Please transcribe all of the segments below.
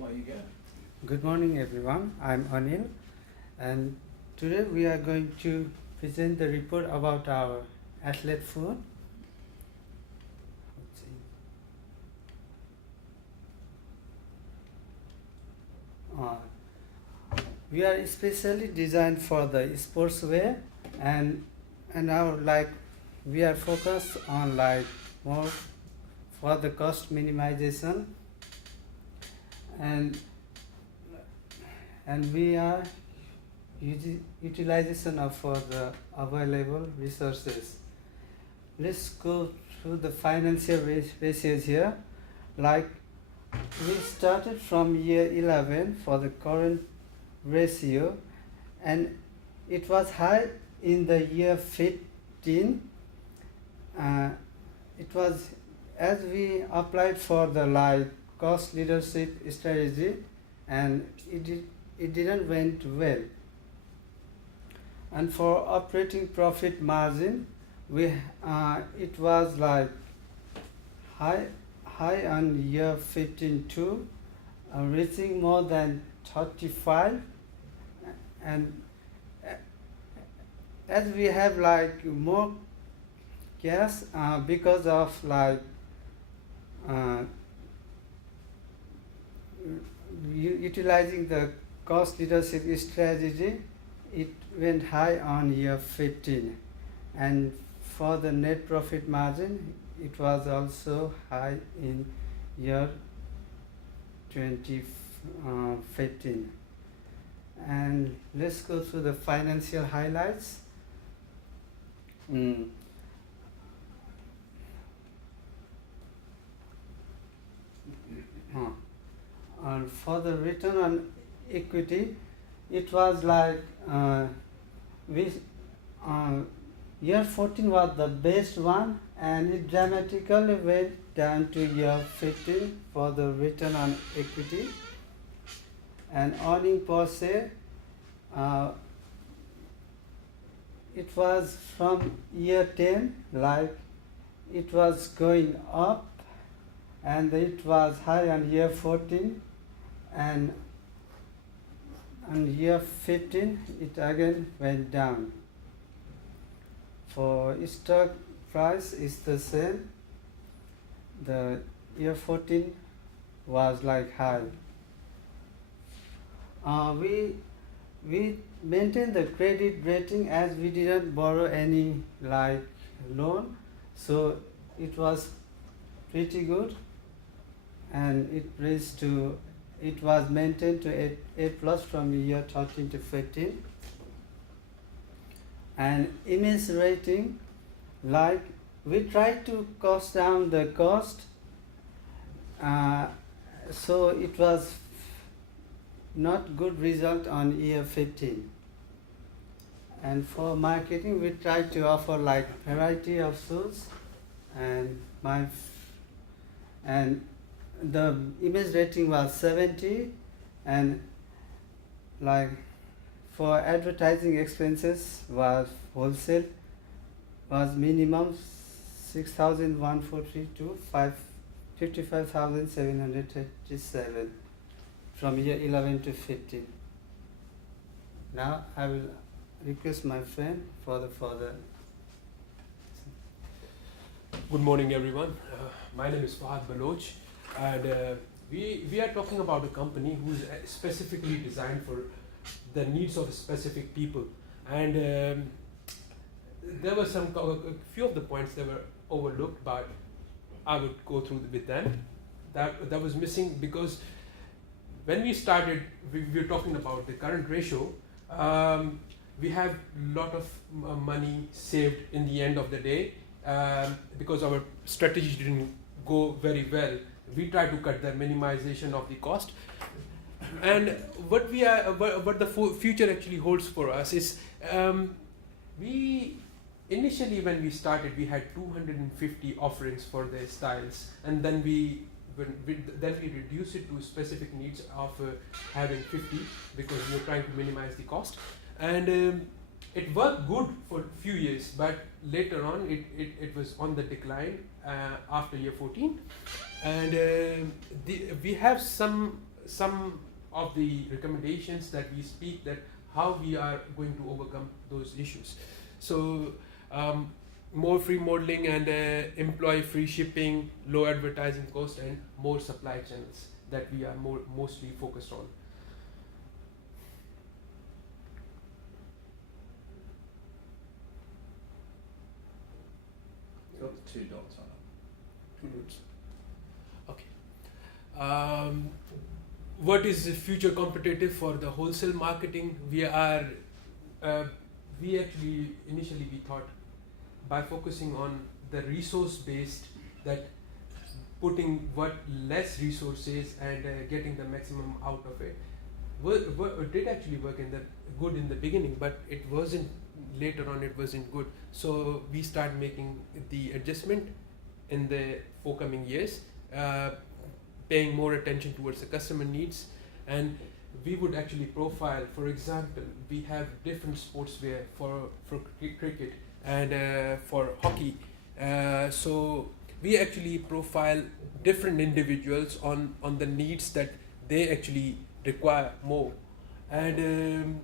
Good morning everyone, I'm Anil and today we are going to present the report about our athlete food. Uh, we are especially designed for the sportswear and our we are focused on more for the cost minimization and we are utilization of the available resources. Let's go through the financial ratios here. Like we started from year 11 for the current ratio and it was high in the year 15. It was as we applied for the cost leadership strategy and it didn't went well. And for operating profit margin, it was high on year 15 too, reaching more than 35, and as we have more cash because of utilizing the cost leadership strategy, it went high on year 15, and for the net profit margin it was also high in year 2015. And let's go through the financial highlights. And for the return on equity, it was year 14 was the best one, and it dramatically went down to year 15 for the return on equity. And earning per share, it was from year 10, it was going up, and it was high on year 14, and on year 15 it again went down. For stock price is the same. The year 14 was high. We maintained the credit rating as we didn't borrow any loan, so it was pretty good, and it was maintained to A plus from year 13 to 15. And image rating, we tried to cost down the cost, so it was not good result on year 15. And for marketing, we tried to offer variety of shoes, and the image rating was 70, and for advertising expenses was wholesale was minimum 6,143 to 55,737 from year 11 to 15. Now I will request my friend for the further. Good morning, everyone. My name is Fahad Baloch, and we are talking about a company who is specifically designed for the needs of specific people. And there were a few of the points that were overlooked, but I would go through with them. That was missing because when we started, we were talking about the current ratio. We have a lot of money saved in the end of the day because our strategy didn't go very well. We try to cut the minimization of the cost, and what the future actually holds for us is we initially, when we started, we had 250 offerings for the styles, and then we reduced it to specific needs of having 50 because we were trying to minimize the cost, and it worked good for a few years, but later on it was on the decline after year 14, and we have some some of the recommendations that we speak, that how we are going to overcome those issues. So more free modeling and employee free shipping, low advertising cost, and more supply channels that we are mostly focused on. Got 2 dots on it. 2 dots. Okay. What is the future competitive for the wholesale marketing? We actually initially we thought by focusing on the resource based, that putting what less resources and getting the maximum out of it did actually work good in the beginning, but it wasn't later on, it wasn't good. So we started making the adjustment in the forthcoming years, paying more attention towards the customer needs, and we would actually profile, for example, we have different sportswear for cricket and for hockey. So we actually profile different individuals on the needs that they actually require more. And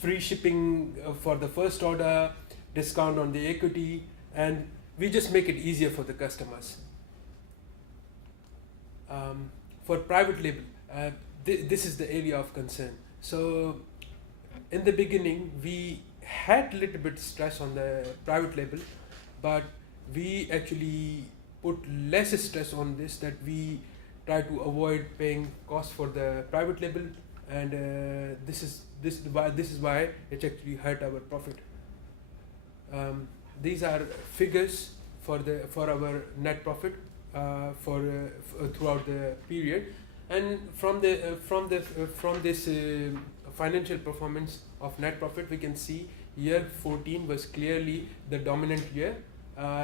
free shipping for the first order, discount on the equity, and we just make it easier for the customers. For private label, this is the area of concern. So in the beginning, we had a little bit stress on the private label, but we actually put less stress on this, that we try to avoid paying cost for the private label, and this is why it actually hurt our profit. These are figures for our net profit throughout the period, and from this financial performance of net profit, we can see year 14 was clearly the dominant year,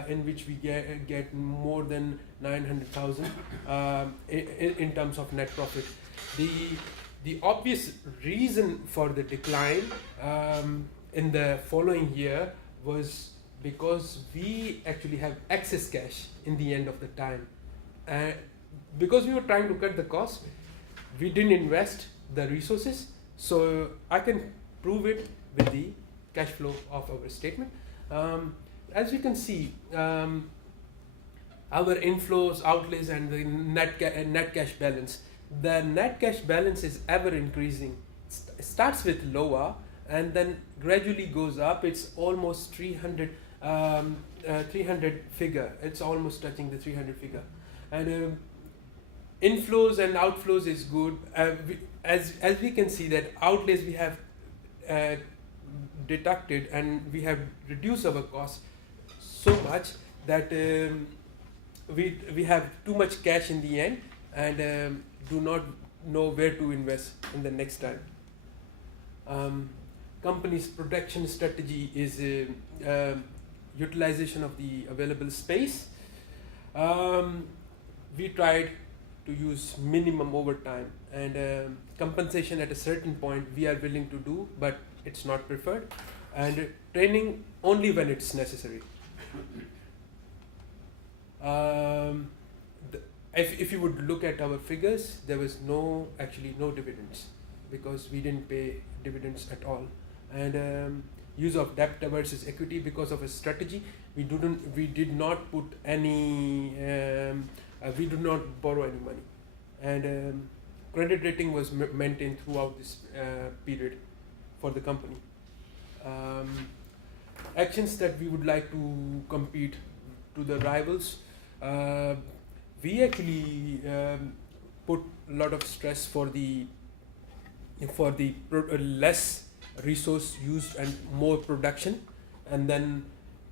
in which we get more than 900,000 in terms of net profit. The obvious reason for the decline in the following year was because we actually have excess cash in the end of the time. Because we were trying to cut the cost, we didn't invest the resources. So I can prove it with the cash flow of our statement. As you can see, our inflows, outlays, and the net cash balance. The net cash balance is ever increasing. It starts with lower and then gradually goes up. It's almost 300 figure. It's almost touching the 300 figure. And inflows and outflows is good. As we can see that outlays we have deducted, and we have reduced our costs so much that we have too much cash in the end, and do not know where to invest in the next time. Company's production strategy is utilization of the available space. We tried to use minimum overtime, and compensation at a certain point we are willing to do, but it's not preferred, and training only when it's necessary. If you would look at our figures, there was no dividends, because we didn't pay dividends at all. And use of debt versus equity, because of a strategy, we did not put any, we do not borrow any money, and credit rating was maintained throughout this period for the company. Actions that we would like to compete to the rivals. We actually put a lot of stress for the less resource used and more production, and then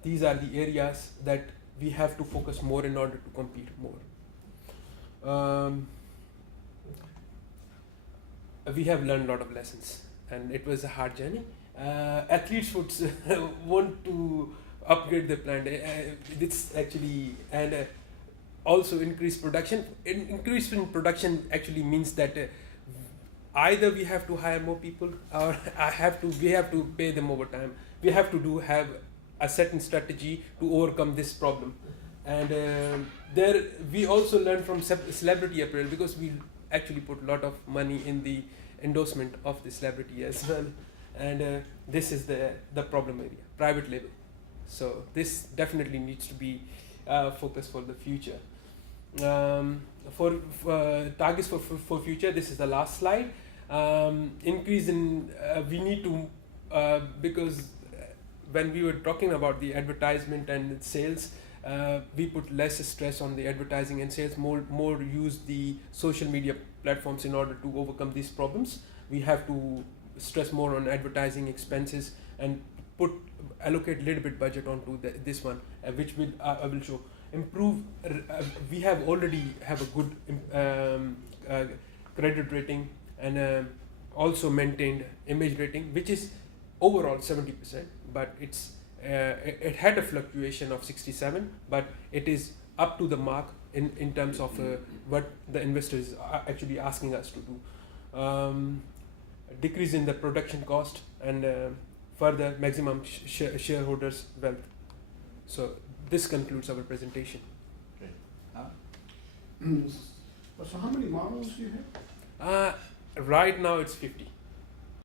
these are the areas that we have to focus more in order to compete more. We have learned a lot of lessons, and it was a hard journey. Athletes would want to upgrade the plant. It's actually, and also increase production. Increase in production actually means that either we have to hire more people, or we have to pay them overtime. We have to have a certain strategy to overcome this problem. And there we also learn from celebrity apparel, because actually put a lot of money in the endorsement of the celebrity as well, and this is the problem area, private label. So this definitely needs to be focused for the future. For targets for future, this is the last slide. Increase in we need to because when we were talking about the advertisement and sales, we put less stress on the advertising and sales, more use the social media platforms in order to overcome these problems. We have to stress more on advertising expenses and allocate little bit budget onto this one, which will I will show improve. We have already have a good credit rating and also maintained image rating, which is overall 70%, but it had a fluctuation of 67, but it is up to the mark in terms of what the investors are actually asking us to do. Decrease in the production cost and further maximum shareholders wealth. So this concludes our presentation. So how many models do you have? Right now it's 50.